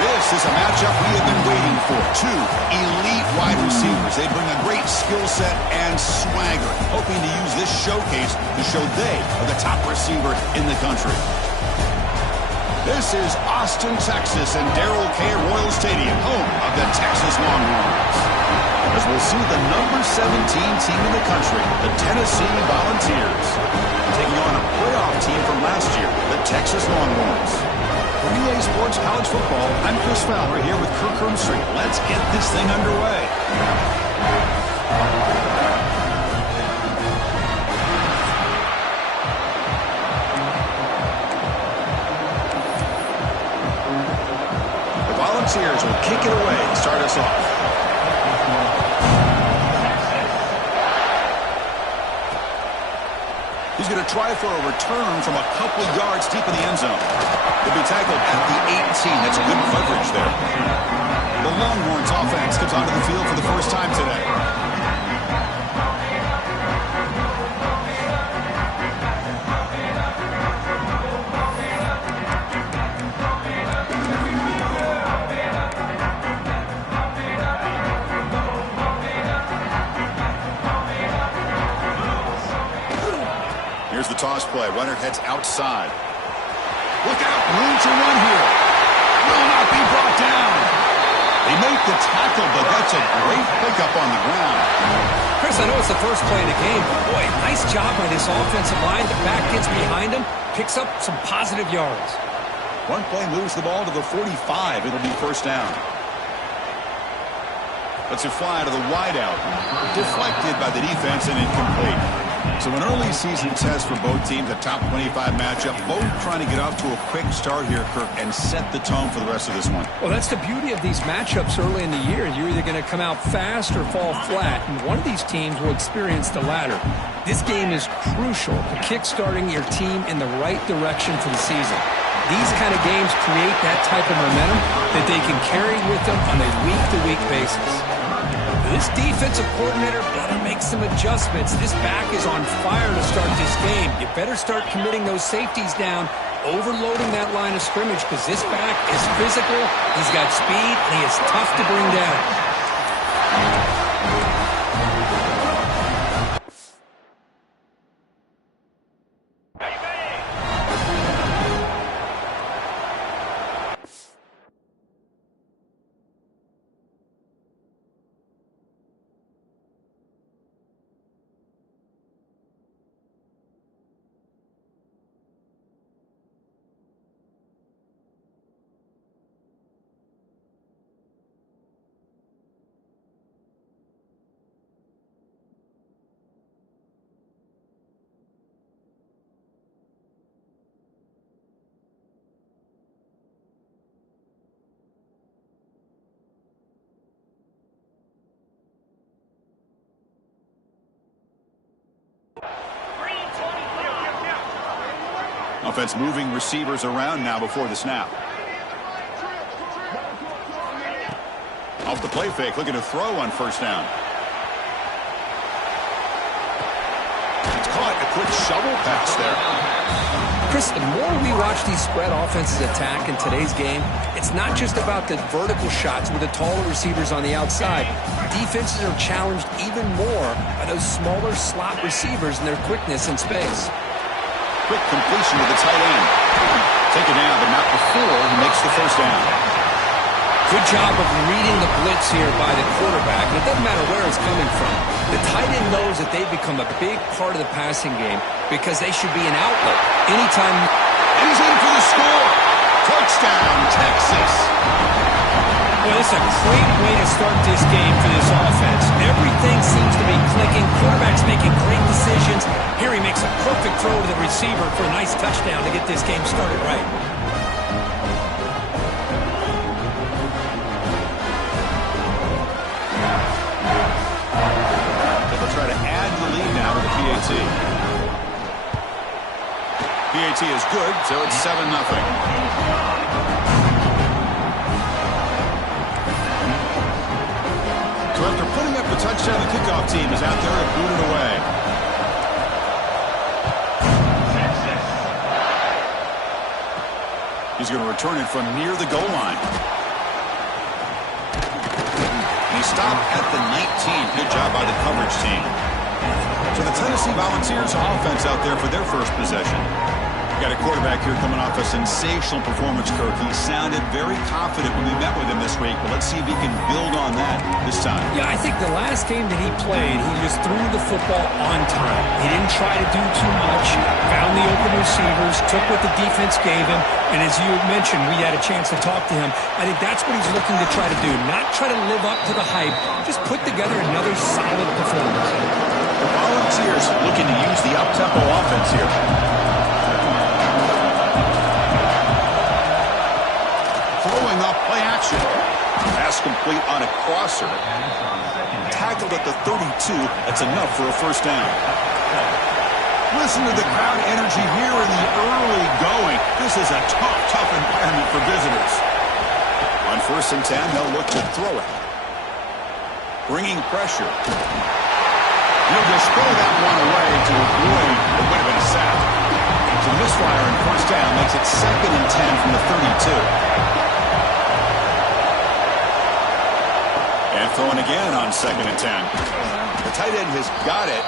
This is a matchup we have been waiting for. Two elite wide receivers. They bring a great skill set and swagger, hoping to use this showcase to show they are the top receiver in the country. This is Austin, Texas, and Darrell K. Royal Stadium, home of the Texas Longhorns. As we'll see the number 17 team in the country, the Tennessee Volunteers, taking on a playoff team from last year, the Texas Longhorns. For EA Sports College Football, I'm Chris Fowler here with Kirk Street. Let's get this thing underway. The Volunteers will kick it away and start us off. He's going to try for a return from a couple yards deep in the end zone. He'll be tackled at the 18. That's good coverage there. The Longhorns offense comes onto the field for the first time today. Here's the toss play. Runner heads outside. Look out. Room to run here. Will not be brought down. They make the tackle, but that's a great pickup on the ground. Chris, I know it's the first play of the game, but boy, nice job by this offensive line. The back gets behind him, picks up some positive yards. One play moves the ball to the 45. It'll be first down. Lets it fly to the wideout. Deflected by the defense and incomplete. So an early season test for both teams, a top 25 matchup. Both trying to get off to a quick start here, Kirk, and set the tone for the rest of this one. Well, that's the beauty of these matchups early in the year. You're either going to come out fast or fall flat, and one of these teams will experience the latter. This game is crucial to kick-starting your team in the right direction for the season. These kind of games create that type of momentum that they can carry with them on a week-to-week basis. This defensive coordinator better make some adjustments. This back is on fire to start this game. You better start committing those safeties down, overloading that line of scrimmage, because this back is physical, he's got speed, and he is tough to bring down. Offense moving receivers around now before the snap. Off the play fake, looking to throw on first down. It's caught. A quick shovel pass there. Chris, the more we watch these spread offenses attack in today's game, it's not just about the vertical shots with the taller receivers on the outside. Defenses are challenged even more by those smaller slot receivers and their quickness in space. Quick completion to the tight end. Taken down, but not before he makes the first down. Good job of reading the blitz here by the quarterback. And it doesn't matter where it's coming from. The tight end knows that they've become a big part of the passing game because they should be an outlet. Anytime. And he's in for the score. Touchdown, Texas. Well, it's a great way to start this game for this offense. Everything seems to be clicking. Quarterback's making great decisions. Here he makes a perfect throw to the receiver for a nice touchdown to get this game started right. Try to add the lead now to the PAT. PAT is good, so it's 7-0. So after putting up the touchdown, the kickoff team is out there and booted away. He's going to return it from near the goal line. He stopped at the 19. Good job by the coverage team. So the Tennessee Volunteers offense out there for their first possession. Got a quarterback here coming off a sensational performance, Kirk. He sounded very confident when we met with him this week, but let's see if he can build on that this time. Yeah, I think the last game that he played, he just threw the football on time. He didn't try to do too much, found the open receivers, took what the defense gave him, and as you mentioned, we had a chance to talk to him. I think that's what he's looking to try to do, not try to live up to the hype, just put together another solid performance. The Volunteers looking to use the up-tempo offense here. Throwing up play action. Pass complete on a crosser. Tackled at the 32. That's enough for a first down. Listen to the crowd energy here in the early going. This is a tough environment for visitors. On 1st and 10, they'll look to throw it. Bringing pressure. He'll just throw that one away to avoid what would have been a sack. So misfire in 1st down makes it 2nd and 10 from the 32. And throwing again on 2nd and 10. The tight end has got it.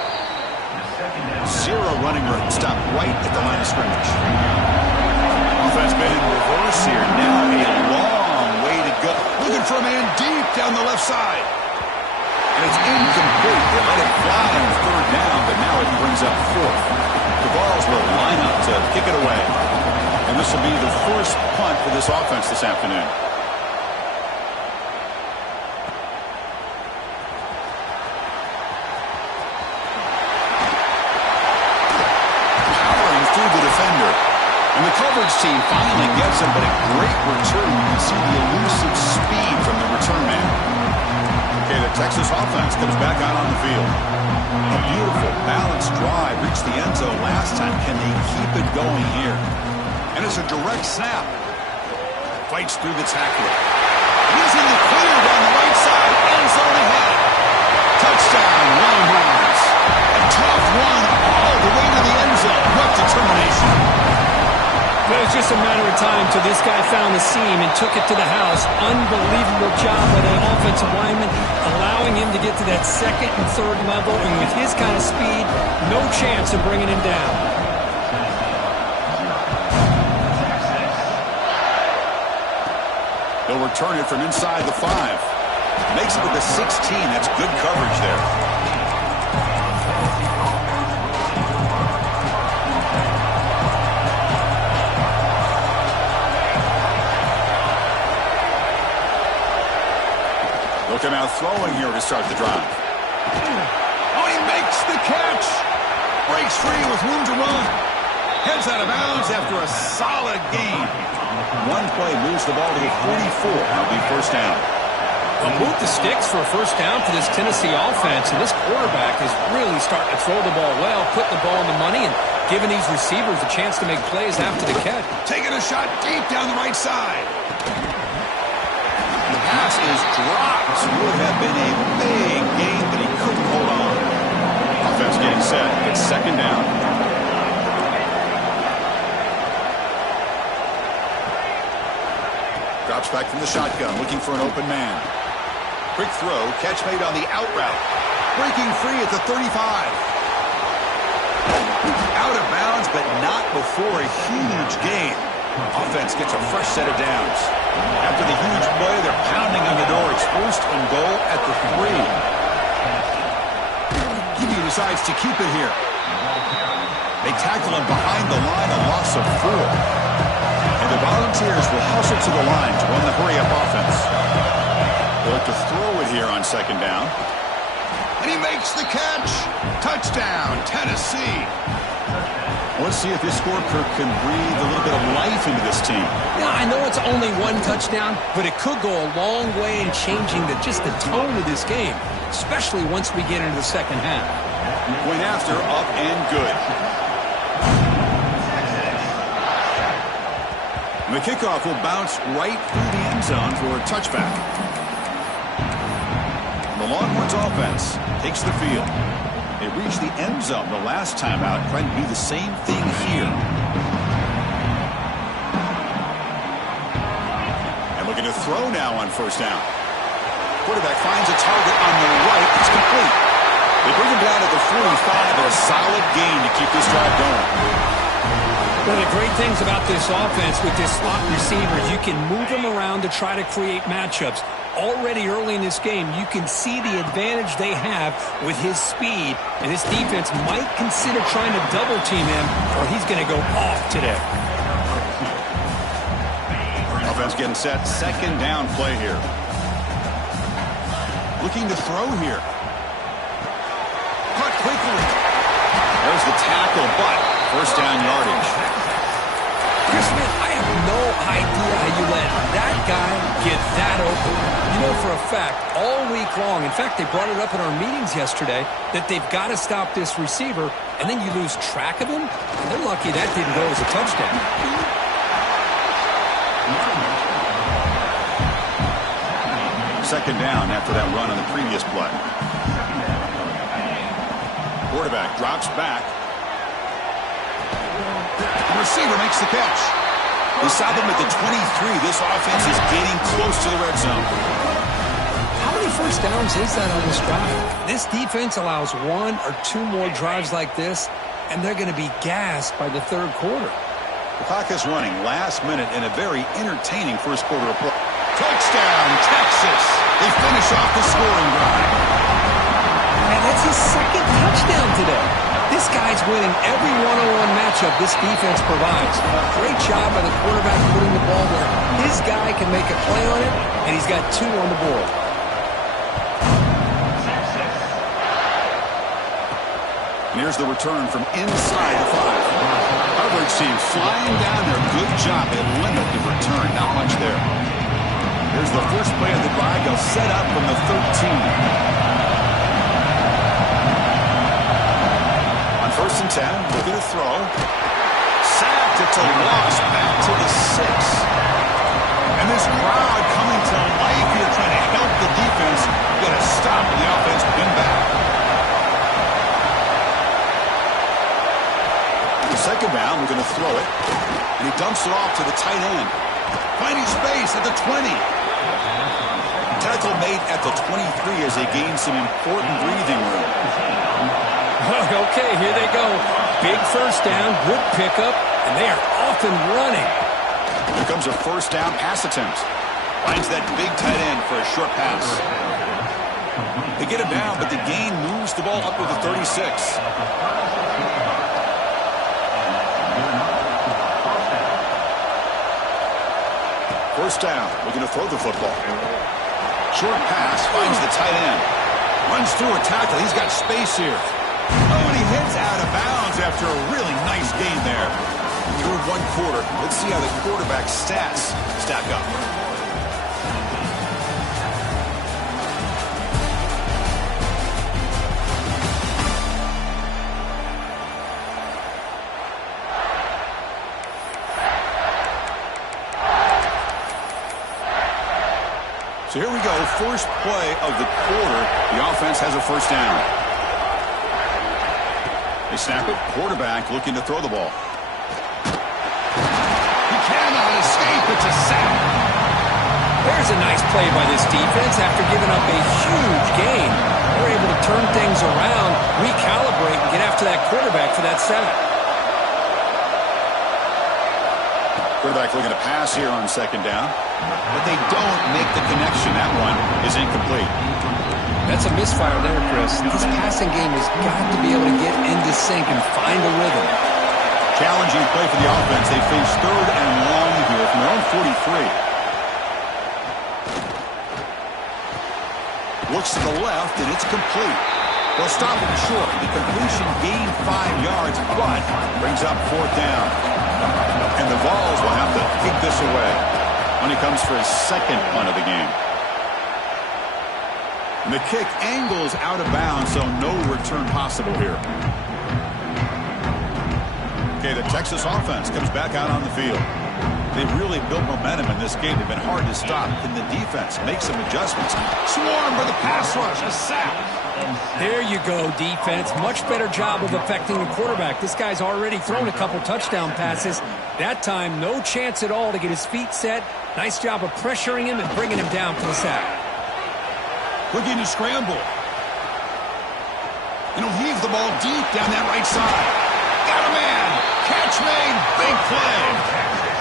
Zero running room. Stop right at the line of scrimmage. Offense been in reverse here. Now a long way to go. Looking for a man deep down the left side. And it's incomplete. They let it fly on 3rd down, but now it brings up 4th. The Vols will line up to kick it away. And this will be the first punt for this offense this afternoon. Powering through the defender. And the coverage team finally gets him, but a great return. You can see the elusive speed from the return man. Okay, the Texas offense comes back out on the field. A beautiful, balanced drive. Reached the end zone last time. Can they keep it going here? And it's a direct snap. Fights through the tackler. Using the clear down the right side. End zone ahead. Touchdown, Longhorns. A tough one all the way to the end zone. What determination. Well, it was just a matter of time till this guy found the seam and took it to the house. Unbelievable job by the offensive lineman, allowing him to get to that 2nd and 3rd level. And with his kind of speed, no chance of bringing him down. They'll return it from inside the 5. Makes it to the 16. That's good coverage there. Look at now throwing here to start the drive. Oh, he makes the catch. Breaks free with room to run. Heads out of bounds after a solid game. One play moves the ball to the 44. That'll be 1st down. Move the sticks for a 1st down for this Tennessee offense, and this quarterback is really starting to throw the ball well, putting the ball in the money, and giving these receivers a chance to make plays after the catch. Taking a shot deep down the right side. The pass is dropped. Would have been a big game, but he couldn't hold on. Offense getting set. It's 2nd down. Drops back from the shotgun, looking for an open man. Quick throw, catch made on the out route. Breaking free at the 35. Out of bounds, but not before a huge gain. Offense gets a fresh set of downs. After the huge play, they're pounding on the door. It's first and goal at the 3. Jimmy decides to keep it here. They tackle him behind the line, a loss of 4. And the Volunteers will hustle to the line to run the hurry-up offense. They'll look to throw it here on second down. And he makes the catch. Touchdown, Tennessee. Let's see if this score, Kirk, can breathe a little bit of life into this team. Yeah, I know it's only one touchdown, but it could go a long way in changing just the tone of this game, especially once we get into the second half. Went after, up and good. And the kickoff will bounce right through the end zone for a touchback. The Longhorns offense takes the field. They reached the end zone the last time out, trying to do the same thing here. And looking to throw now on first down. Quarterback finds a target on the right. It's complete. They bring him down at the 45, a solid gain to keep this drive going. One of the great things about this offense with this slot receiver, you can move them around to try to create matchups. Already early in this game, you can see the advantage they have with his speed, and this defense might consider trying to double team him, or he's going to go off today. Offense getting set, second down play here. Looking to throw here. Caught quickly. There's the tackle, but first down yardage. Chris Smith, I have no idea how you let that guy get that open. You know for a fact, all week long, in fact, they brought it up in our meetings yesterday, that they've got to stop this receiver, and then you lose track of him. And they're lucky that didn't go as a touchdown. Second down after that run on the previous play. Quarterback drops back. The receiver makes the catch. They stop him at the 23. This offense is getting close to the red zone. How many first downs is that on this drive? This defense allows 1 or 2 more drives like this, and they're going to be gassed by the third quarter. The clock is running last minute in a very entertaining first quarter of play. Touchdown, Texas. They finish off the scoring drive. And that's his second touchdown today. This guy's winning every one-on-one matchup this defense provides. Great job by the quarterback putting the ball where his guy can make a play on it, and he's got 2 on the board. And here's the return from inside the 5. Coverage team flying down there. Good job. They limit the return. Not much there. Here's the first play of the drive. They'll set up from the 13. First and 10, looking to throw. Sacked, it's a loss, back to the 6. And this crowd coming to life here, trying to help the defense get a stop in the offense, pin back. The second down, we're going to throw it. And he dumps it off to the tight end. Finding space at the 20. Tackle made at the 23 as they gain some important breathing room. Okay, here they go. Big first down, good pickup, and they are off and running. Here comes a first down pass attempt. Finds that big tight end for a short pass. They get him down, but the gain moves the ball up to the 36. First down, looking to throw the football. Short pass, finds the tight end. Runs through a tackle, he's got space here. Oh, and he hits out of bounds after a really nice gain there. Through 1 quarter, let's see how the quarterback's stats stack up. So here we go, first play of the quarter. The offense has a first down. They snap it. Quarterback looking to throw the ball. He cannot escape. It's a sack. There's a nice play by this defense after giving up a huge gain. They're able to turn things around, recalibrate, and get after that quarterback for that sack. Quarterback looking to pass here on second down, but they don't make the connection. That one is incomplete. That's a misfire there, Chris. This passing game has got to be able to get into sync and find a rhythm. Challenging play for the offense. They face third and long here from their own 43. Looks to the left, and it's complete. They'll stop him short. The completion gained 5 yards, but brings up fourth down. And the Vols will have to kick this away when he comes for his second punt of the game. And the kick angles out of bounds, so no return possible here. Okay, the Texas offense comes back out on the field. They've really built momentum in this game. They've been hard to stop. Can the defense make some adjustments? Swarm for the pass rush. A sack. There you go, defense. Much better job of affecting the quarterback. This guy's already thrown a couple touchdown passes. That time, no chance at all to get his feet set. Nice job of pressuring him and bringing him down for the sack. Looking to scramble. And he'll heave the ball deep down that right side. Got a man. Catch made. Big play.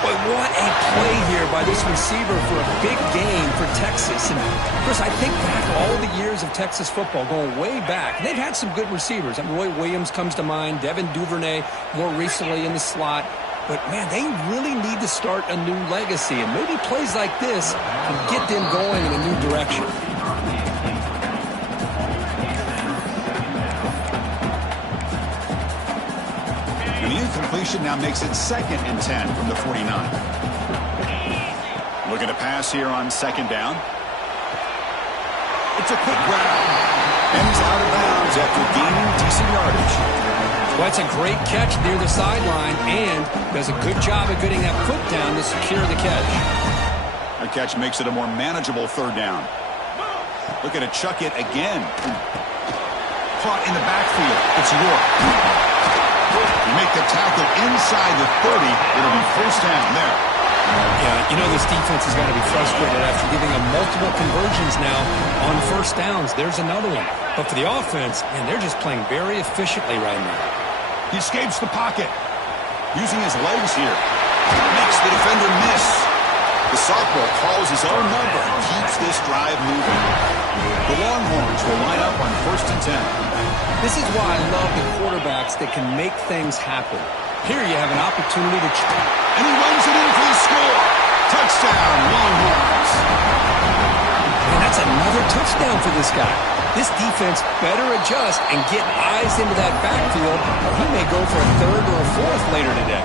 But what a play here by this receiver for a big gain for Texas. And, Chris, I think back all the years of Texas football, going way back. They've had some good receivers. Roy Williams comes to mind, Devin Duvernay more recently in the slot. But, man, they really need to start a new legacy. And maybe plays like this can get them going in a new direction. Incompletion now makes it 2nd and 10 from the 49. Looking to pass here on second down. It's a quick grab. And he's out of bounds after gaining decent yardage. Well, that's a great catch near the sideline and does a good job of getting that foot down to secure the catch. The catch makes it a more manageable third down. Looking to chuck it again. Caught in the backfield. It's York. You make the tackle inside the 30. It'll be first down there. Yeah, you know this defense has got to be frustrated after giving them multiple conversions now on first downs. There's another one. But for the offense, man, they're just playing very efficiently right now. He escapes the pocket. Using his legs here. Makes the defender miss. The sophomore calls his own number. Keeps this drive moving. The Longhorns will line up on 1st and 10. This is why I love the quarterbacks that can make things happen. Here you have an opportunity to... And he runs it in for the score. Touchdown, Longhorns. And that's another touchdown for this guy. This defense better adjust and get eyes into that backfield, or he may go for a 3rd or a 4th later today.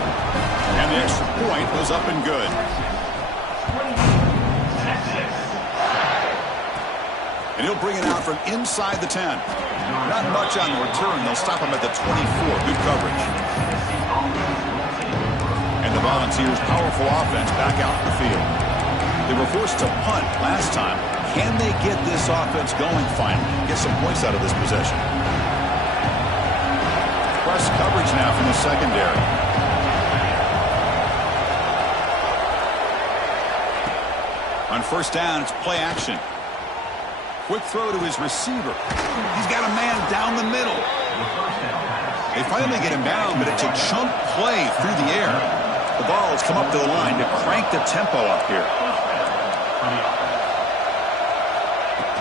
And the extra point was up and good. And he'll bring it out from inside the 10. Not much on the return. They'll stop him at the 24. Good coverage. And the Volunteers' powerful offense back out in the field. They were forced to punt last time. Can they get this offense going finally? Get some points out of this possession. Press coverage now from the secondary. On first down, it's play action. Quick throw to his receiver. He's got a man down the middle. They finally get him down, but it's a chunk play through the air. The Vols come up to the line to crank the tempo up here.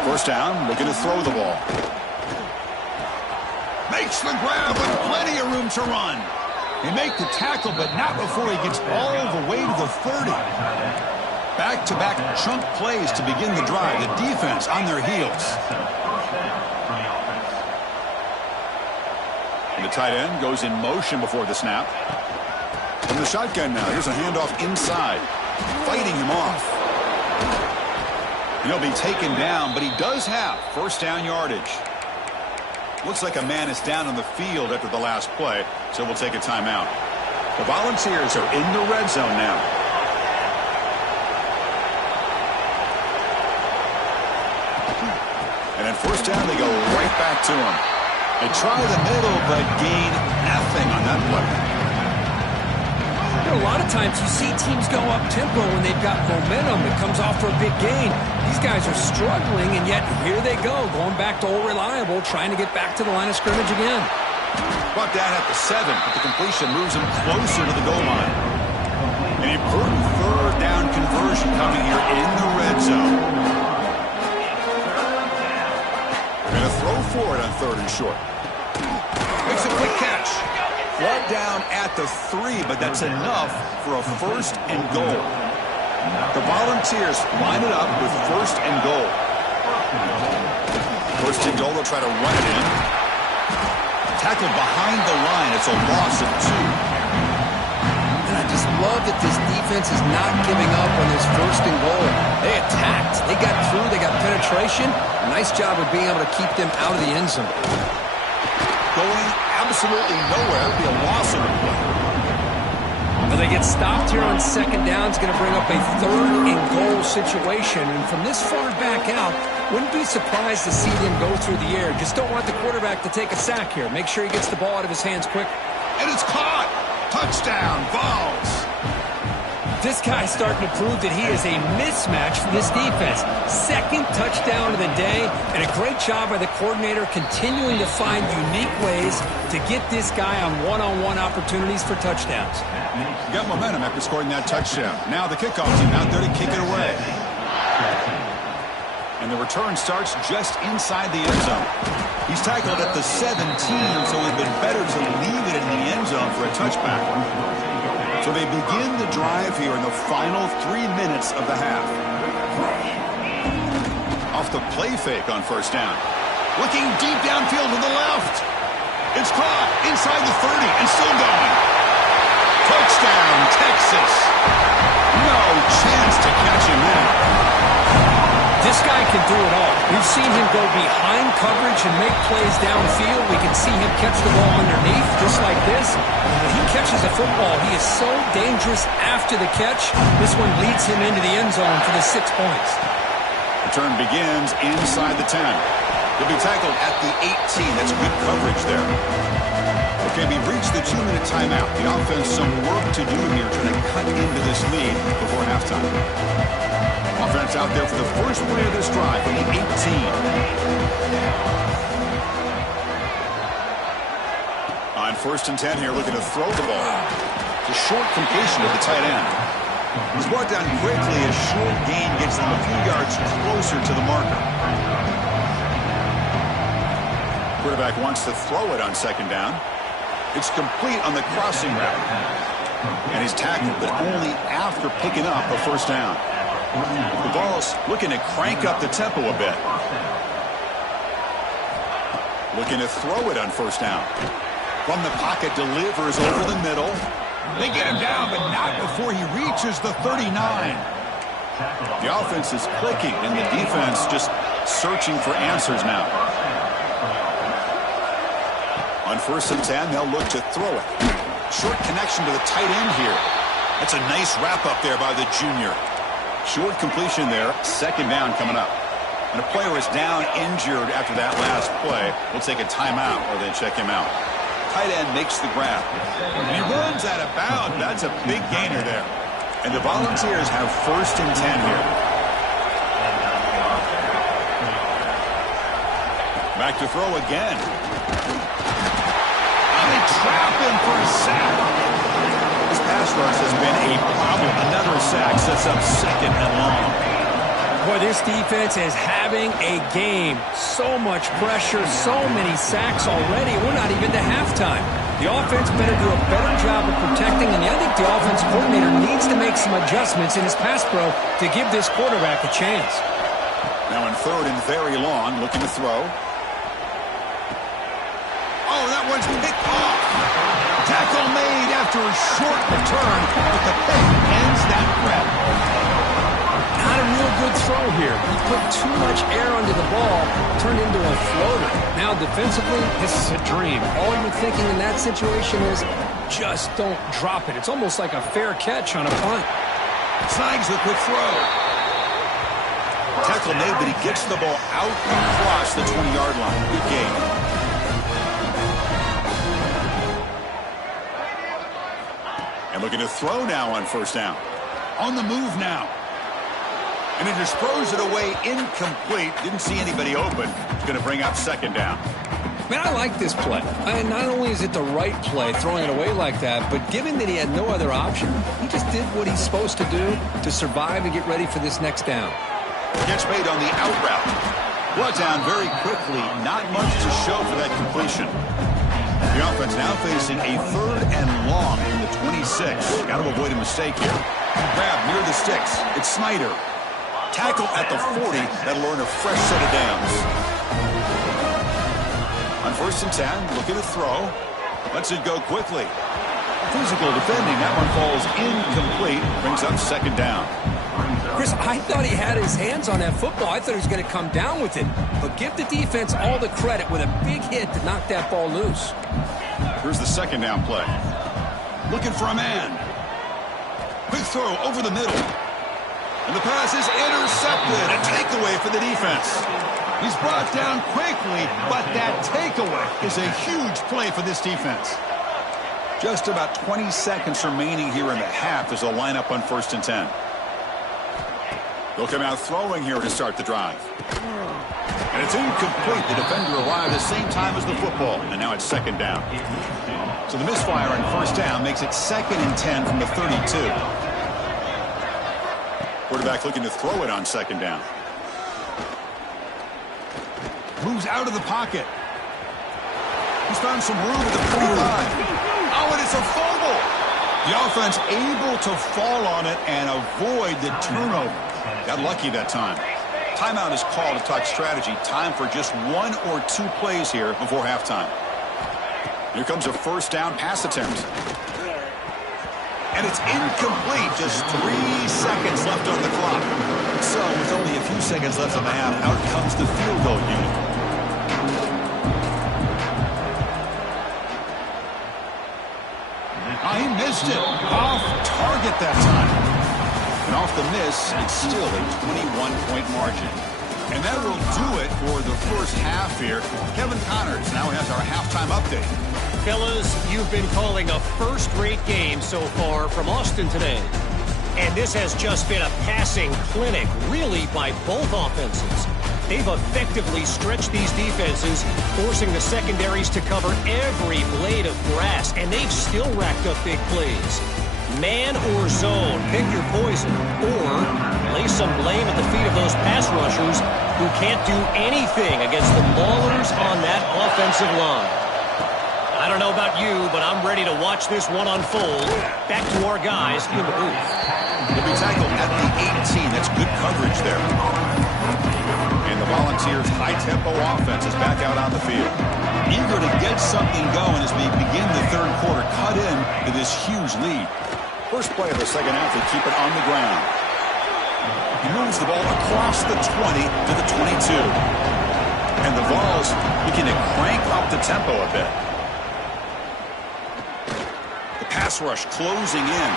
First down, looking to throw the ball. Makes the grab with plenty of room to run. They make the tackle, but not before he gets all the way to the 30. Back-to-back chunk plays to begin the drive. The defense on their heels. And the tight end goes in motion before the snap. From the shotgun now, here's a handoff inside. Fighting him off. And he'll be taken down, but he does have first down yardage. Looks like a man is down on the field after the last play, so we'll take a timeout. The Volunteers are in the red zone now. And at first down, they go right back to him. They try the middle, but gain nothing on that play. You know, a lot of times you see teams go up-tempo when they've got momentum. It comes off for a big gain. These guys are struggling, and yet here they go, going back to old reliable, trying to get back to the line of scrimmage again. Brought down at the 7, but the completion moves him closer to the goal line. An important third down conversion coming here in the red zone. Going to throw for it on 3rd and short. Makes a quick catch. Brought down at the 3, but that's enough for a 1st and goal. The Volunteers line it up with 1st and goal. 1st and goal, they'll try to run it in. Tackled behind the line. It's a loss of 2. And I just love that this defense is not giving up on this 1st and goal. They attacked. They got through. They got penetration. Nice job of being able to keep them out of the end zone. Going absolutely nowhere. It'll be a loss of a play. Well, they get stopped here on 2nd down. It's going to bring up a 3rd and goal situation. And from this far back out, wouldn't be surprised to see them go through the air. Just don't want the quarterback to take a sack here. Make sure he gets the ball out of his hands quick. And it's caught. Touchdown, Vols. This guy's starting to prove that he is a mismatch for this defense. 2nd touchdown of the day, and a great job by the coordinator continuing to find unique ways to get this guy on one-on-one opportunities for touchdowns. Got momentum after scoring that touchdown. Now the kickoff team out there to kick it away. And the return starts just inside the end zone. He's tackled at the 17, so it would have been better to leave it in the end zone for a touchback. So they begin the drive here in the final 3 minutes of the half. Off the play fake on 1st down. Looking deep downfield to the left. It's caught inside the 30 and still going. Touchdown, Texas. No chance to catch him there. This guy can do it all. We've seen him go behind coverage and make plays downfield. We can see him catch the ball underneath, just like this. When he catches a football, he is so dangerous after the catch. This one leads him into the end zone for the 6 points. Return begins inside the 10. He'll be tackled at the 18. That's good coverage there. Okay, we've reached the 2-minute timeout. The offense some work to do here trying to cut into this lead before halftime. Offense out there for the first play of this drive from the 18. On 1st and 10 here, looking to throw the ball. It's a short completion to the tight end. He's brought down quickly as short gain gets them a few yards closer to the marker. Quarterback wants to throw it on 2nd down. It's complete on the crossing route. And he's tackled, but only after picking up a 1st down. The Vols looking to crank up the tempo a bit. Looking to throw it on 1st down. From the pocket, delivers over the middle. They get him down, but not before he reaches the 39. The offense is clicking, and the defense just searching for answers now. On 1st and 10, they'll look to throw it. Short connection to the tight end here. That's a nice wrap-up there by the junior. Short completion there, 2nd down coming up. And a player is down injured after that last play. We'll take a timeout or then check him out. Tight end makes the grab. And he runs out of bounds. That's a big gainer there. And the Volunteers have 1st and 10 here. Back to throw again. And they trap him for a sack. This pass rush has been a problem. Another sack sets up 2nd and long. Boy, this defense is having a game. So much pressure, so many sacks already. We're not even to halftime. The offense better do a better job of protecting, and I think the offense coordinator needs to make some adjustments in his pass pro to give this quarterback a chance. Now in 3rd and very long, looking to throw. Oh, that one's picked off. Tackle made after a short return, but the pick ends that grab. Not a real good throw here. He put too much air under the ball, turned into a floater. Now defensively, this is a dream. All you're thinking in that situation is just don't drop it. It's almost like a fair catch on a punt. Snags the quick throw. Tackle made, but he gets the ball out across the 20-yard line. Good game. Looking to throw now on first down. On the move now. And he just throws it away incomplete. Didn't see anybody open. It's going to bring up second down. Man, I like this play. And not only is it the right play, throwing it away like that, but given that he had no other option, he just did what he's supposed to do to survive and get ready for this next down. Catch made on the out route. Brought down very quickly. Not much to show for that completion. The offense now facing a 3rd and long from the 26. Got to avoid a mistake here. Grab near the sticks. It's Snyder. Tackle at the 40. That'll earn a fresh set of downs. On 1st and 10, looking to throw. Lets it go quickly. Physical defending. That one falls incomplete. Brings up second down. Chris, I thought he had his hands on that football. I thought he was going to come down with it. But give the defense all the credit with a big hit to knock that ball loose. Here's the second down play. Looking for a man. Quick throw over the middle. And the pass is intercepted. A takeaway for the defense. He's brought down quickly, but that takeaway is a huge play for this defense. Just about 20 seconds remaining here in the half as they'll line up on 1st and 10. They'll come out throwing here to start the drive. And it's incomplete. The defender arrived at the same time as the football, and now it's second down. So the misfire on first down makes it 2nd and 10 from the 32. Quarterback looking to throw it on second down. Moves out of the pocket. He's found some room at the 45. Oh, and it's a fumble. The offense able to fall on it and avoid the turnover. Got lucky that time. Timeout is called to talk strategy. Time for just 1 or 2 plays here before halftime. Here comes a first down pass attempt. And it's incomplete. Just 3 seconds left on the clock. So with only a few seconds left on the half, out comes the field goal unit. He missed it. Off target that time. And off the miss, it's still a 21-point margin. And that will do it for the first half here. Kevin Connors now has our halftime update. Fellas, you've been calling a first-rate game so far from Austin today. And this has just been a passing clinic, really, by both offenses. They've effectively stretched these defenses, forcing the secondaries to cover every blade of grass, and they've still racked up big plays. Man or zone, pick your poison, or lay some blame at the feet of those pass rushers who can't do anything against the maulers on that offensive line. I don't know about you, but I'm ready to watch this one unfold. Back to our guys in the booth. He'll be tackled at the 18. That's good coverage there. And the Volunteers' high-tempo offense is back out on the field. Eager to get something going as we begin the third quarter. Cut in to this huge lead. First play of the second half, they keep it on the ground. He moves the ball across the 20 to the 22. And the Vols looking to crank up the tempo a bit. The pass rush closing in.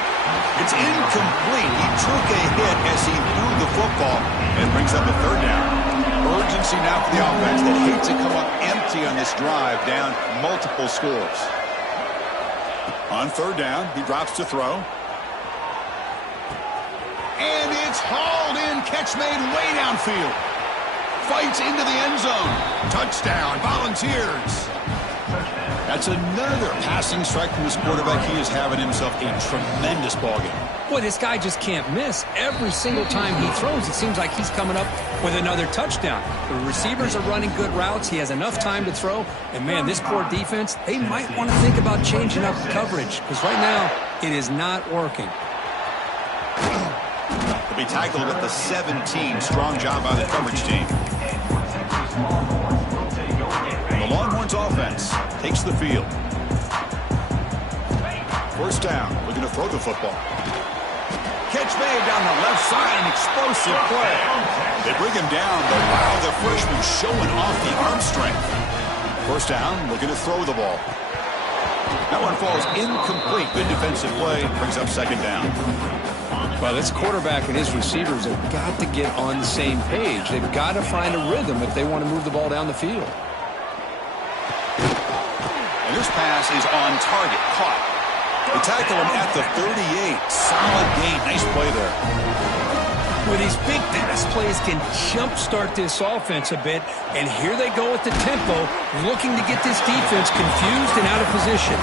It's incomplete. He took a hit as he threw the football and brings up a third down. Urgency now for the offense that hates to come up empty on this drive, down multiple scores. On third down, he drops to throw. And it's hauled in. Catch made way downfield. Fights into the end zone. Touchdown, Volunteers. That's another passing strike from this quarterback. He is having himself a tremendous ballgame. Boy, this guy just can't miss. Every single time he throws, it seems like he's coming up with another touchdown. The receivers are running good routes. He has enough time to throw. And, man, this poor defense, they might want to think about changing up coverage because right now it is not working. He'll be tackled at the 17. Strong job by the coverage team. The Longhorns offense takes the field. First down, looking to throw the football. Catch made down the left side, an explosive play. They bring him down, but wow, the freshman showing off the arm strength. First down, looking to throw the ball. That one falls incomplete. Good defensive play, brings up second down. Well, this quarterback and his receivers have got to get on the same page. They've got to find a rhythm if they want to move the ball down the field. And this pass is on target, caught. They tackle him at the 38. Solid gain. Nice play there. With these big pass plays can jumpstart this offense a bit, and here they go with the tempo, looking to get this defense confused and out of position.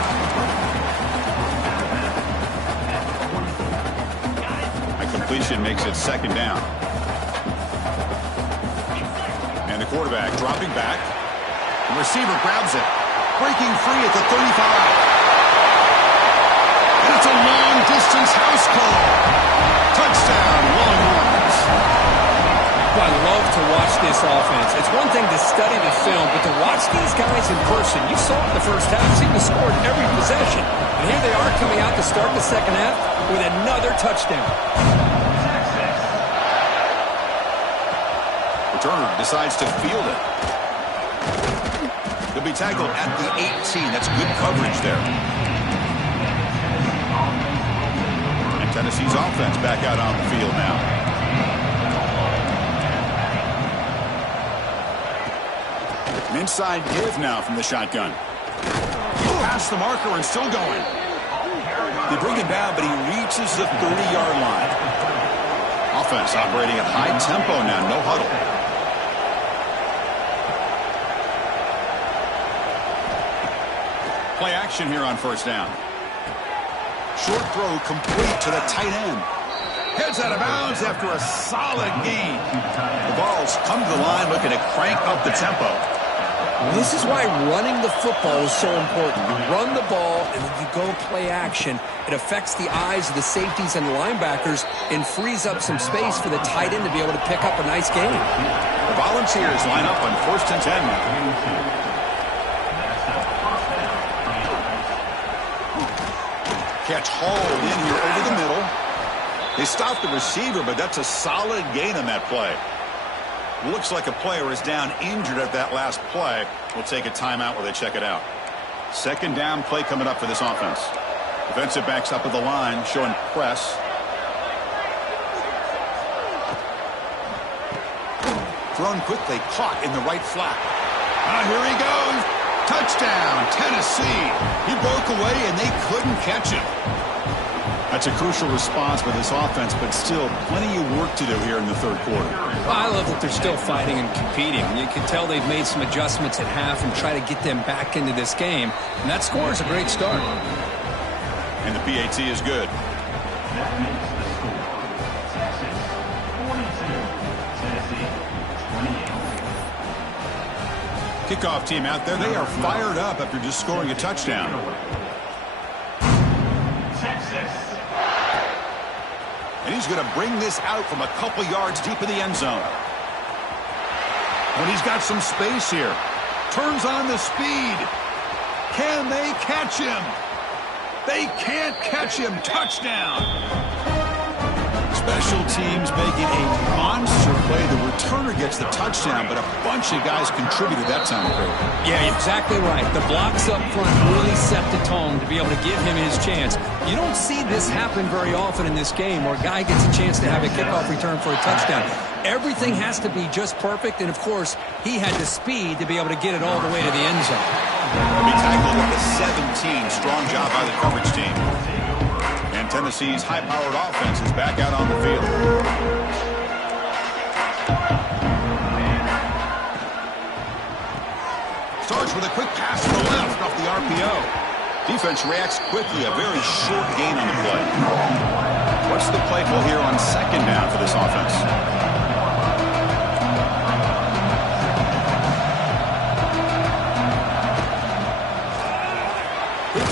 A completion makes it second down. And the quarterback dropping back. The receiver grabs it. Breaking free at the 35. And it's a long-distance house call. Touchdown, Longhorns. I love to watch this offense. It's one thing to study the film, but to watch these guys in person, you saw it in the first half, seemed to score in every possession. And here they are coming out to start the second half with another touchdown. Returner decides to field it. He'll be tackled at the 18. That's good coverage there. And Tennessee's offense back out on the field now. An inside give now from the shotgun. Past the marker and still going. They bring him down, but he reaches the 30-yard line. Offense operating at high tempo now, no huddle. Play action here on first down. Short throw complete to the tight end. Heads out of bounds after a solid gain. The ball's come to the line looking to crank up the tempo. This is why running the football is so important. You run the ball and then you go play action. It affects the eyes of the safeties and linebackers and frees up some space for the tight end to be able to pick up a nice gain. The Volunteers line up on 1st and 10. Catch hauled in here over the middle. They stop the receiver, but that's a solid gain on that play. Looks like a player is down injured at that last play. We'll take a timeout while they check it out. Second down play coming up for this offense. Defensive backs up at the line, showing press. Thrown quickly, caught in the right flat. Here he goes. Touchdown, Tennessee. He broke away and they couldn't catch him. That's a crucial response for this offense, but still plenty of work to do here in the third quarter. Well, I love that they're still fighting and competing. You can tell they've made some adjustments at half and try to get them back into this game. And that score is a great start. And the PAT is good. Kickoff team out there, they are fired up after just scoring a touchdown. And he's going to bring this out from a couple yards deep in the end zone. When he's got some space here. Turns on the speed. Can they catch him? They can't catch him. Touchdown. Special teams making a monster play. The returner gets the touchdown, but a bunch of guys contributed that time. Yeah, exactly right. The blocks up front really set the tone to be able to give him his chance. You don't see this happen very often in this game where a guy gets a chance to have a kickoff return for a touchdown. Everything has to be just perfect, and of course, he had the speed to be able to get it all the way to the end zone. He'll be tackled at the 17. Strong job by the coverage team. And Tennessee's high-powered offense is back out on the field. Starts with a quick pass to the left off the RPO. Defense reacts quickly, a very short gain on the play. What's the play call here on second down for this offense?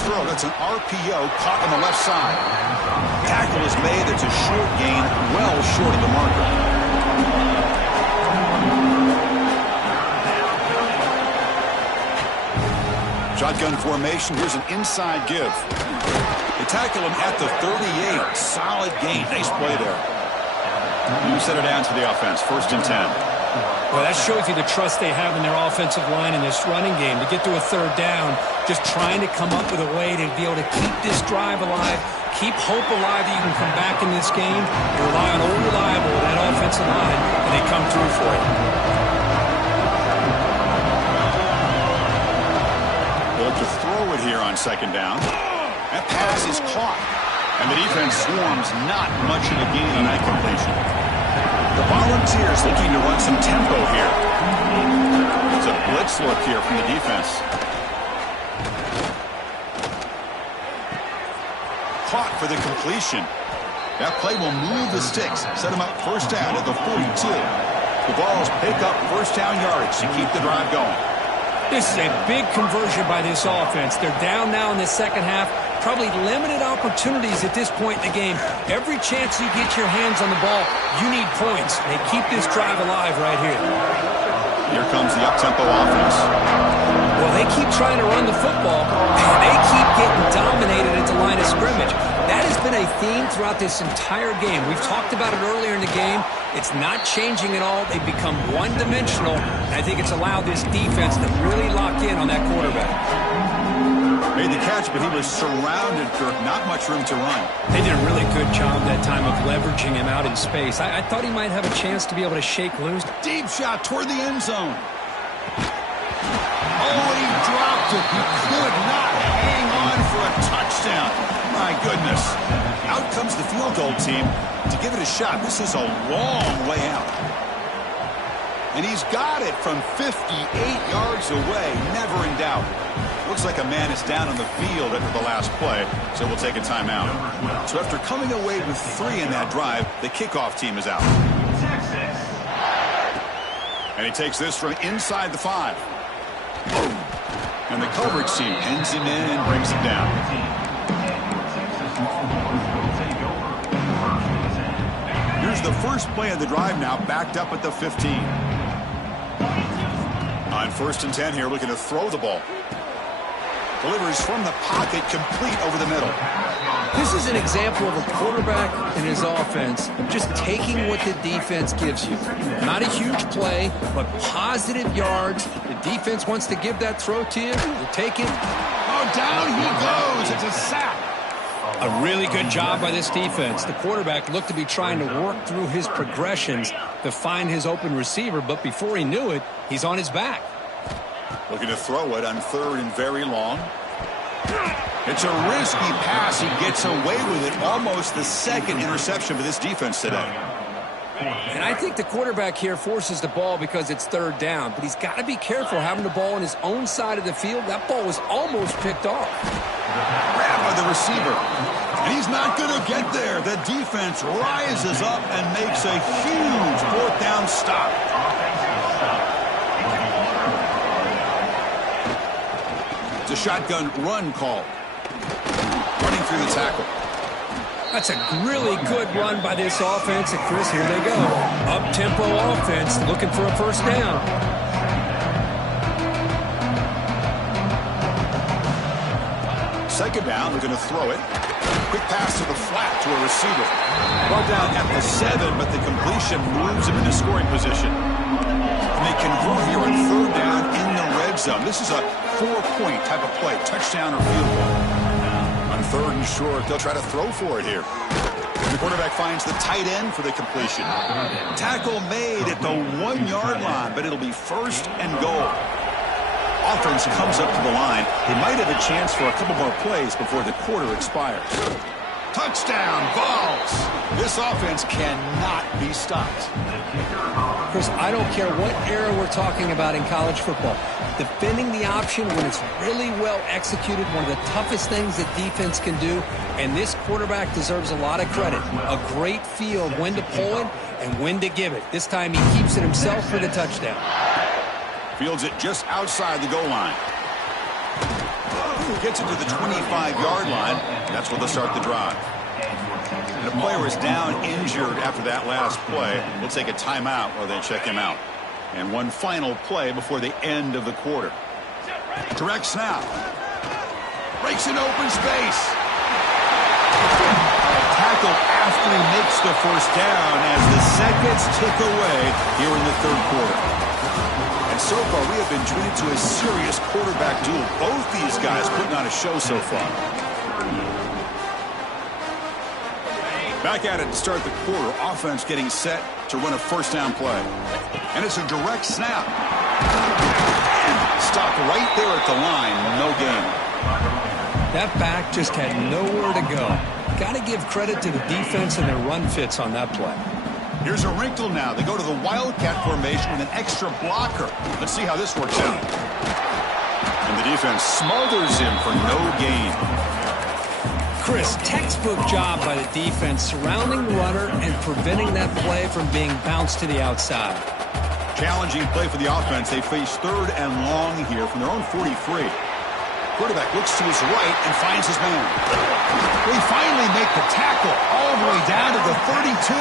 Throw. That's an RPO caught on the left side. Tackle is made. It's a short gain, well short of the marker. Shotgun formation. Here's an inside give. They tackle him at the 38. Solid gain. Nice play there. You set it down to the offense. 1st and 10. Well, that shows you the trust they have in their offensive line in this running game. To get to a third down, just trying to come up with a way to be able to keep this drive alive, keep hope alive that you can come back in this game. You rely on old reliable, that offensive line, and they come through for it. They'll look to throw it here on second down. That pass is caught. And the defense swarms, not much of a gain on that completion. The Volunteers looking to run some tempo here. It's a blitz look here from the defense. Caught for the completion. That play will move the sticks, set them up first down at the 42. The Vols pick up first down yardage to keep the drive going. This is a big conversion by this offense. They're down now in the second half. Probably limited opportunities at this point in the game. Every chance you get your hands on the ball, you need points. They keep this drive alive right here. Here comes the up-tempo offense. Well, they keep trying to run the football, and they keep getting dominated at the line of scrimmage. That has been a theme throughout this entire game. We've talked about it earlier in the game. It's not changing at all. They've become one-dimensional, and I think it's allowed this defense to really lock in on that quarterback. Made the catch, but he was surrounded, Kirk. Not much room to run. They did a really good job that time of leveraging him out in space. I thought he might have a chance to be able to shake loose. Deep shot toward the end zone. Oh, he dropped it. He could not hang on for a touchdown. My goodness. Out comes the field goal team to give it a shot. This is a long way out. And he's got it from 58 yards away. Never in doubt. Looks like a man is down on the field after the last play, so we'll take a timeout. So after coming away with 3 in that drive, the kickoff team is out. And he takes this from inside the 5. And the coverage team pins him in and brings him down. Here's the first play of the drive now, backed up at the 15. On 1st and 10 here, looking to throw the ball. Delivers from the pocket, complete over the middle. This is an example of a quarterback and his offense just taking what the defense gives you. Not a huge play, but positive yards. The defense wants to give that throw to you. You take it. Oh, down he goes. It's a sack. A really good job by this defense. The quarterback looked to be trying to work through his progressions to find his open receiver, but before he knew it, he's on his back. Looking to throw it on 3rd and very long. It's a risky pass. He gets away with it. Almost the 2nd interception for this defense today. And I think the quarterback here forces the ball because it's 3rd down. But he's got to be careful having the ball on his own side of the field. That ball was almost picked off. Grabbed by the receiver. And he's not going to get there. The defense rises up and makes a huge 4th down stop. It's a shotgun run call. Running through the tackle. That's a really good run by this offense. And Chris, here they go. Up-tempo offense looking for a 1st down. Second down, they're going to throw it. Quick pass to the flat to a receiver. Brought down at the 7, but the completion moves him into scoring position. And they convert here on 3rd down in the red zone. This is a 4-point type of play, touchdown or field goal. On 3rd and short, they'll try to throw for it here. The quarterback finds the tight end for the completion. Tackle made at the 1-yard line, but it'll be 1st and goal. Offense comes up to the line. They might have a chance for a couple more plays before the quarter expires. Touchdown, Vols! This offense cannot be stopped. Chris, I don't care what era we're talking about in college football. Defending the option when it's really well executed, one of the toughest things that defense can do, and this quarterback deserves a lot of credit. A great feel of when to pull it and when to give it. This time he keeps it himself for the touchdown. Fields it just outside the goal line. Gets it to the 25-yard line. That's where they'll start the drive. And a player is down injured after that last play. We'll take a timeout while they check him out. And one final play before the end of the quarter. Direct snap. Breaks in open space. Tackle after he makes the 1st down as the seconds tick away here in the 3rd quarter. And so far, we have been treated to a serious quarterback duel. Both these guys putting on a show so far. Back at it to start the quarter. Offense getting set to run a 1st down play. And it's a direct snap. Stopped right there at the line. No gain. That back just had nowhere to go. Got to give credit to the defense and their run fits on that play. Here's a wrinkle now. They go to the Wildcat formation with an extra blocker. Let's see how this works out. And the defense smothers him for no gain. Chris, textbook job by the defense surrounding the runner and preventing that play from being bounced to the outside. Challenging play for the offense. They face 3rd and long here from their own 43. Quarterback looks to his right and finds his man. They finally make the tackle all the way down to the 32.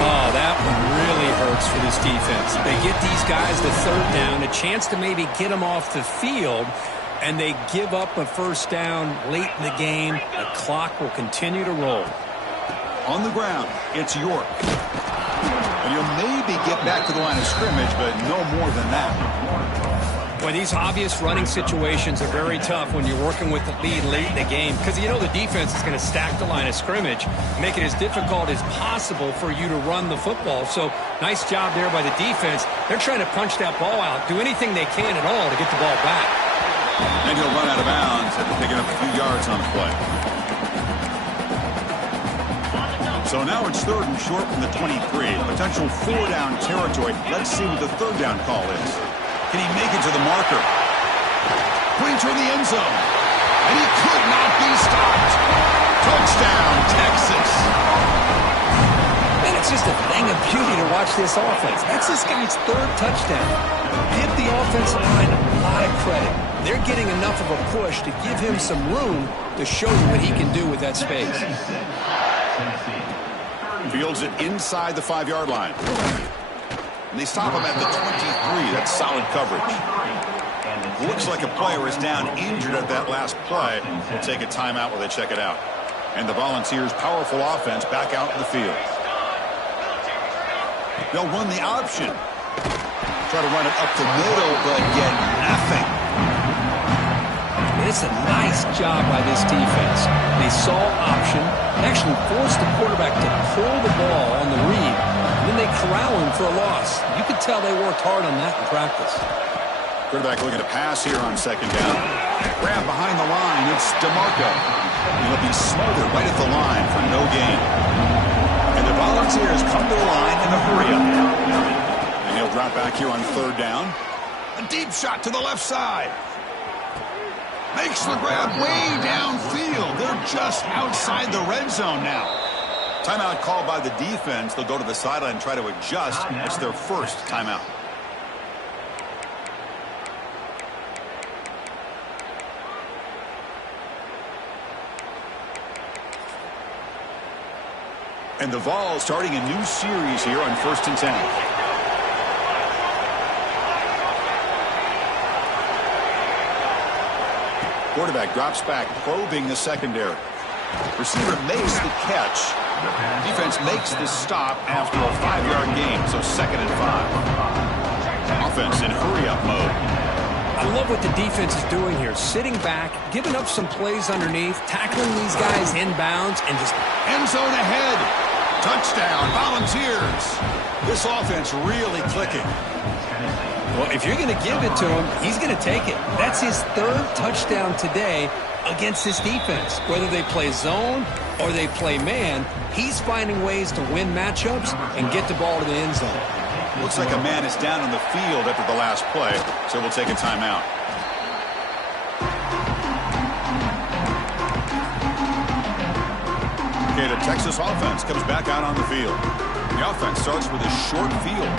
Oh, that one really hurts for this defense. They get these guys to 3rd down, a chance to maybe get them off the field, and they give up a 1st down late in the game. The clock will continue to roll. On the ground, it's York. And you'll maybe get back to the line of scrimmage, but no more than that. Well, these obvious running situations are very tough when you're working with the lead late in the game because you know the defense is going to stack the line of scrimmage, make it as difficult as possible for you to run the football. So nice job there by the defense. They're trying to punch that ball out, do anything they can at all to get the ball back. And he'll run out of bounds after picking up a few yards on the play. So now it's 3rd and short from the 23. Potential 4-down territory. Let's see what the 3rd down call is. Can he make it to the marker? Going toward the end zone. And he could not be stopped. Touchdown, Texas. And it's just a thing of beauty to watch this offense. That's this guy's 3rd touchdown. Give the offensive line a lot of credit. They're getting enough of a push to give him some room to show you what he can do with that space. Fields it inside the 5-yard line. And they stop him at the 23. That's solid coverage. Looks like a player is down injured at that last play. We'll take a timeout while they check it out. And the Volunteers' powerful offense back out in the field. They'll run the option. Try to run it up the middle, but get nothing. It's a nice job by this defense. They saw option, actually forced the quarterback to pull the ball on the read, and then they corral him for a loss. You could tell they worked hard on that in practice. Quarterback looking to pass here on 2nd down. Grab behind the line. It's DeMarco. He'll be smothered right at the line for no gain. And the Volunteers come to the line in a hurry up. And he'll drop back here on 3rd down. A deep shot to the left side. Makes the grab way downfield. They're just outside the red zone now. Timeout called by the defense. They'll go to the sideline and try to adjust. It's their 1st timeout. And the Vols starting a new series here on 1st and 10. Quarterback drops back, probing the secondary. Receiver makes the catch. Defense makes the stop after a 5-yard gain, so 2nd and 5. Offense in hurry-up mode. I love what the defense is doing here. Sitting back, giving up some plays underneath, tackling these guys inbounds, and just end zone ahead. Touchdown, Volunteers. This offense really clicking. Well, if you're going to give it to him, he's going to take it. That's his 3rd touchdown today against this defense. Whether they play zone or they play man, he's finding ways to win matchups and get the ball to the end zone. Looks like a man is down on the field after the last play, so we'll take a timeout. Okay, the Texas offense comes back out on the field. The offense starts with a short field.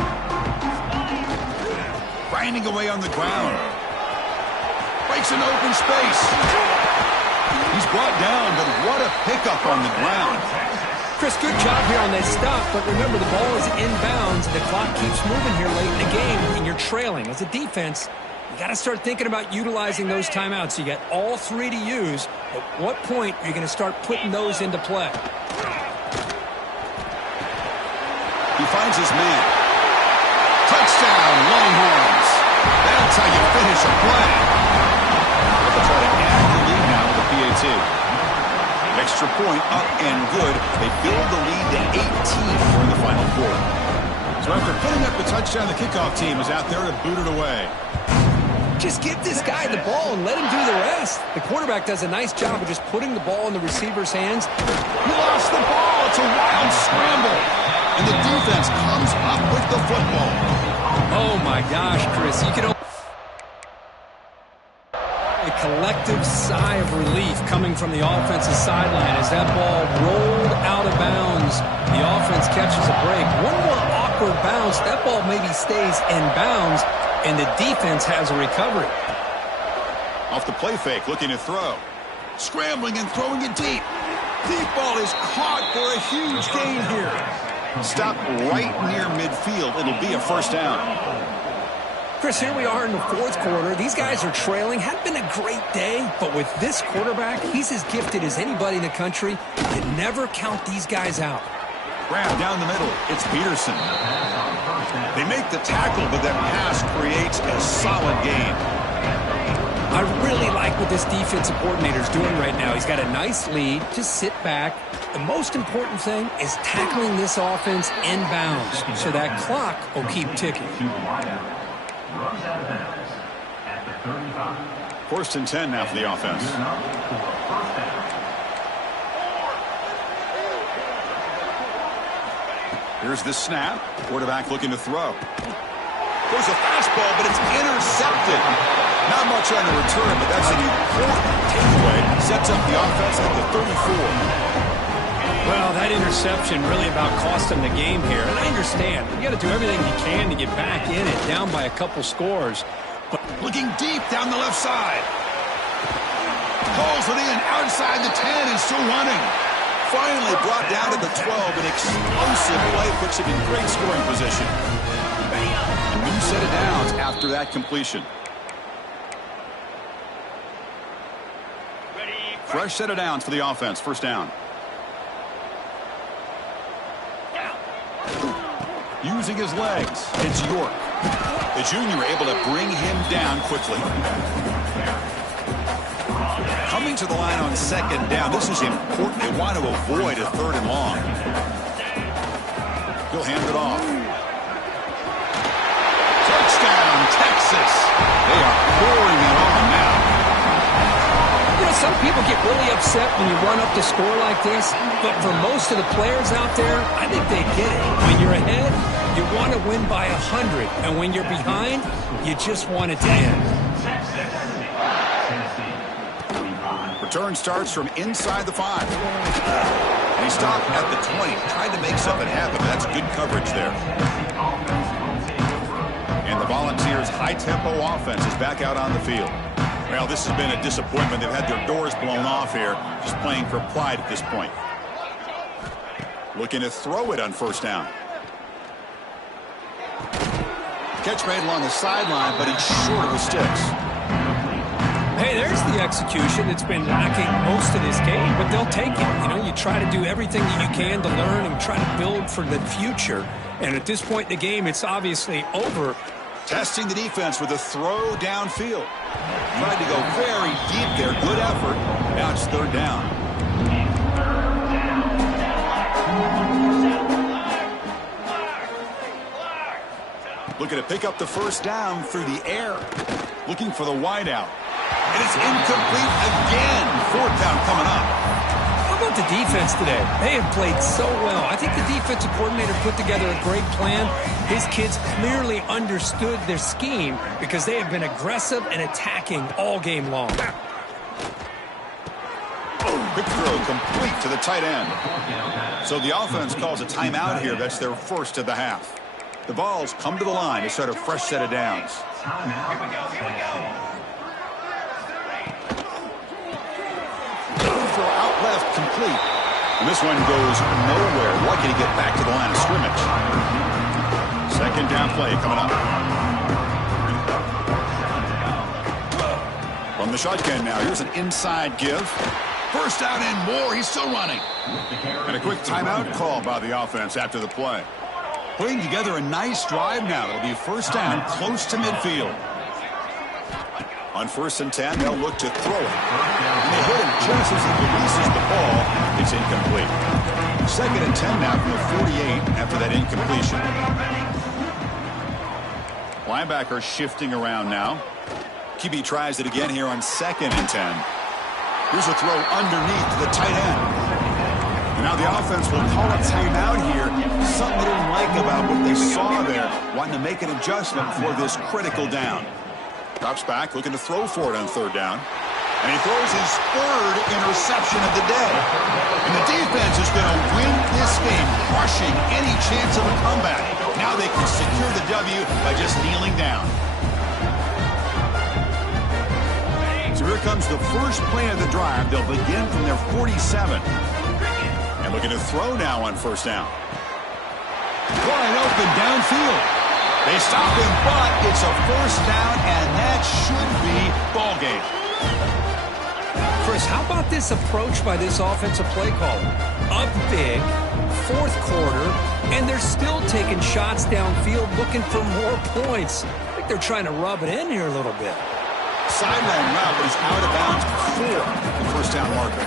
Grinding away on the ground. Breaks an open space. He's brought down, but what a pickup on the ground. Chris, good job here on that stop, but remember the ball is inbounds and the clock keeps moving here late in the game and you're trailing. As a defense, you got to start thinking about utilizing those timeouts. You got all 3 to use. At what point are you going to start putting those into play? He finds his man. Touchdown, Longhorns. That's how you finish a play. They'll try to add the lead now with the PAT. Extra point up and good. They build the lead to 18 for the final quarter. So after putting up the touchdown, the kickoff team is out there to boot it away. Just give this guy the ball and let him do the rest. The quarterback does a nice job of just putting the ball in the receiver's hands. He lost the ball. It's a wild scramble. And the defense comes up with the football. Oh, my gosh, Chris. You can... A collective sigh of relief coming from the offensive sideline as that ball rolled out of bounds. The offense catches a break. One more awkward bounce. That ball maybe stays in bounds, and the defense has a recovery. Off the play fake, looking to throw. Scrambling and throwing it deep. Deep ball is caught for a huge gain here. Stop right near midfield. It'll be a first down. Chris, here we are in the fourth quarter. These guys are trailing. Hadn't been a great day, but with this quarterback, he's as gifted as anybody in the country. You never count these guys out. Grab down the middle. It's Peterson. They make the tackle, but that pass creates a solid gain. I really like what this defensive coordinator is doing right now. He's got a nice lead. Just sit back. The most important thing is tackling this offense in bounds so that clock will keep ticking. First and 10 now for the offense. Here's the snap. Quarterback looking to throw. There's a fastball, but it's intercepted. Not much on the return, but that's an important takeaway. Sets up the offense at the 34. Well, that interception really about cost him the game here. And I understand. You got to do everything you can to get back in it, down by a couple scores. But looking deep down the left side. Pulls it in outside the 10 and still running. Finally brought down to the 12. An explosive play puts him in great scoring position. A new set of downs after that completion. Fresh set of downs for the offense. First down. Using his legs, it's York. The junior able to bring him down quickly. Coming to the line on second down. This is important. They want to avoid a third and long. He'll hand it off. Touchdown, Texas. They are pouring it on now. You know, some people get really upset when you run up the score like this, but for most of the players out there, I think they get it. When you're ahead, you want to win by 100, and when you're behind, you just want it to end. Return starts from inside the 5. And he stopped at the 20, trying to make something happen. That's good coverage there. And the Volunteers' high-tempo offense is back out on the field. Well, this has been a disappointment. They've had their doors blown off here, just playing for pride at this point. Looking to throw it on first down. Catch made along the sideline, but he's short of the sticks. Hey, there's the execution that's been lacking most of this game, but they'll take it. You know, you try to do everything that you can to learn and try to build for the future. And at this point in the game, it's obviously over. Testing the defense with a throw downfield. Tried to go very deep there. Good effort. Now it's third down. Looking to pick up the first down through the air. Looking for the wideout. And it's incomplete again. Fourth down coming up. How about the defense today? They have played so well. I think the defensive coordinator put together a great plan. His kids clearly understood their scheme because they have been aggressive and attacking all game long. Quick throw complete to the tight end. So the offense calls a timeout here. That's their first of the half. The balls come to the line to start a fresh set of downs. Here we go. Throw out left, complete. And this one goes nowhere. Lucky to get back to the line of scrimmage. Second down play coming up. From the shotgun now, here's an inside give. First down and more. He's still running. And a quick timeout call by the offense after the play. Putting together a nice drive now. It'll be first down close to midfield. On first and 10, they'll look to throw it. And they hit him just as he releases the ball. It's incomplete. Second and 10 now from the 48 after that incompletion. Linebacker shifting around now. QB tries it again here on 2nd and 10. Here's a throw underneath to the tight end. And now the offense will call a timeout here. Something they didn't like about what they saw there. Wanting to make an adjustment for this critical down. Drops back, looking to throw for it on 3rd down. And he throws his 3rd interception of the day. And the defense is going to win this game, crushing any chance of a comeback. Now they can secure the W by just kneeling down. So here comes the first play of the drive. They'll begin from their 47. And looking to throw now on 1st down. Wide open downfield. They stop him, but it's a 1st down, and that should be ball game. Chris, how about this approach by this offensive play caller? Up big, 4th quarter, and they're still taking shots downfield looking for more points. I think they're trying to rub it in here a little bit. Sideline route, but he's out of bounds before the 1st down marker.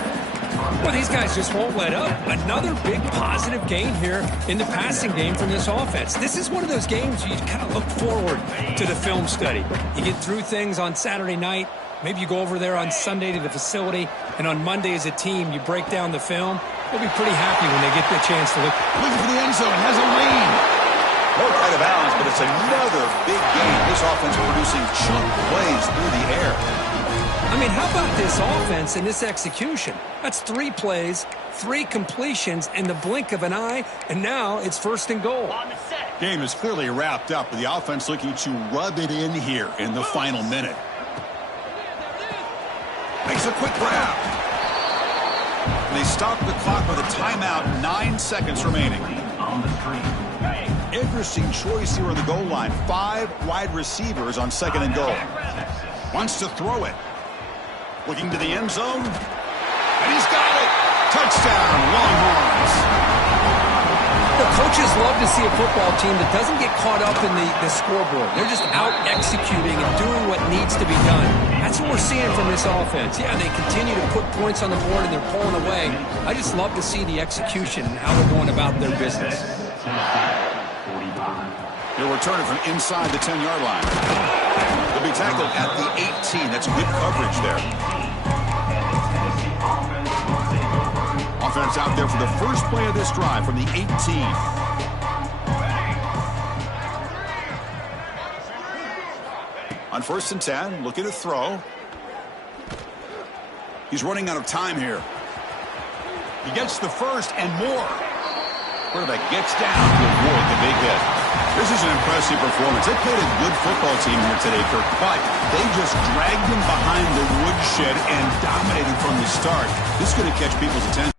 Well, these guys just won't let up. Another big positive gain here in the passing game from this offense. This is one of those games you kind of look forward to the film study. You get through things on Saturday night. Maybe you go over there on Sunday to the facility, and on Monday as a team, you break down the film. They'll be pretty happy when they get the chance to look. Looking for the end zone, has a lane. More out of bounds, but it's another big game. This offense producing chunk plays through the air. I mean, how about this offense and this execution? That's 3 plays, 3 completions in the blink of an eye, and now it's 1st and goal. Game is clearly wrapped up, with the offense looking to rub it in here in the final minute. Makes a quick grab. And they stop the clock with a timeout, 9 seconds remaining. Interesting choice here on the goal line. 5 wide receivers on 2nd and goal. Wants to throw it. Looking to the end zone. And he's got it. Touchdown, Longhorns. The coaches love to see a football team that doesn't get caught up in the scoreboard. They're just out executing and doing what needs to be done. That's what we're seeing from this offense. Yeah, they continue to put points on the board and they're pulling away. I just love to see the execution and how they're going about their business. They're returning from inside the 10-yard line. They'll be tackled at the 18. That's good coverage there. Offense out there for the first play of this drive from the 18. On 1st and 10, looking to throw. He's running out of time here. He gets the 1st and more. Quarterback gets down to avoid the big hit. This is an impressive performance. They played a good football team here today, Kirk, but they just dragged him behind the woodshed and dominated from the start. This is going to catch people's attention.